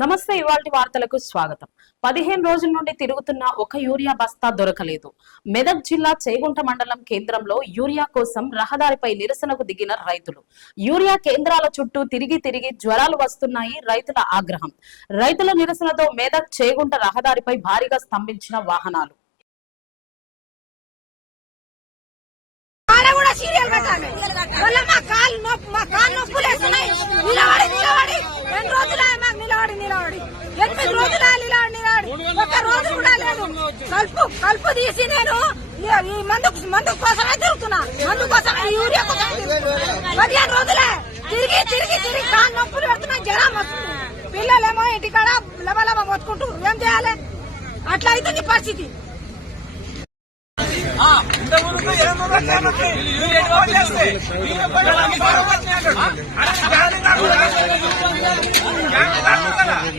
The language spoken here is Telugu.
నమస్తే ఇవాల్టి వార్తలకు స్వాగతం. పదిహేను రోజుల నుండి తిరుగుతున్న ఒక యూరియా బస్తా దొరకలేదు. మెదక్ జిల్లా చేగుంట మండలం కేంద్రంలో యూరియా కోసం రహదారిపై నిరసనకు దిగిన రైతులు. యూరియా కేంద్రాల చుట్టూ తిరిగి తిరిగి జ్వరాలు వస్తున్నాయి రైతుల ఆగ్రహం. రైతుల నిరసనతో మెదక్ చేగుంట రహదారిపై భారీగా స్తంభించిన వాహనాలు. సీరియల్ మా కాలు మా కాలు నొప్పులు వేస్తున్నాయి నిలబడి నిలబడి రెండు రోజులు మాకు నిలబడి. ఎనిమిది రోజులు నిలబడి నిలబడి. ఒక రోజు కూడా లేదు. కలుపు కలుపు తీసి నేను ఈ- మందు మందు కోసమే తిరుగుతున్నా. మందు కోసమే యూరియా కోసమే పదిహేను రోజులే. తిరిగి తిరిగి తిరిగి కాలు నొప్పులు పెడుతున్నా జ్వరం వస్తుంది. పిల్లలేమో ఇంటికాడ లబలబ మొత్తుకుంటూ ఏం చేయాలి? అట్లా అవుతుంది పరిస్థితి. ఇంతకుముందు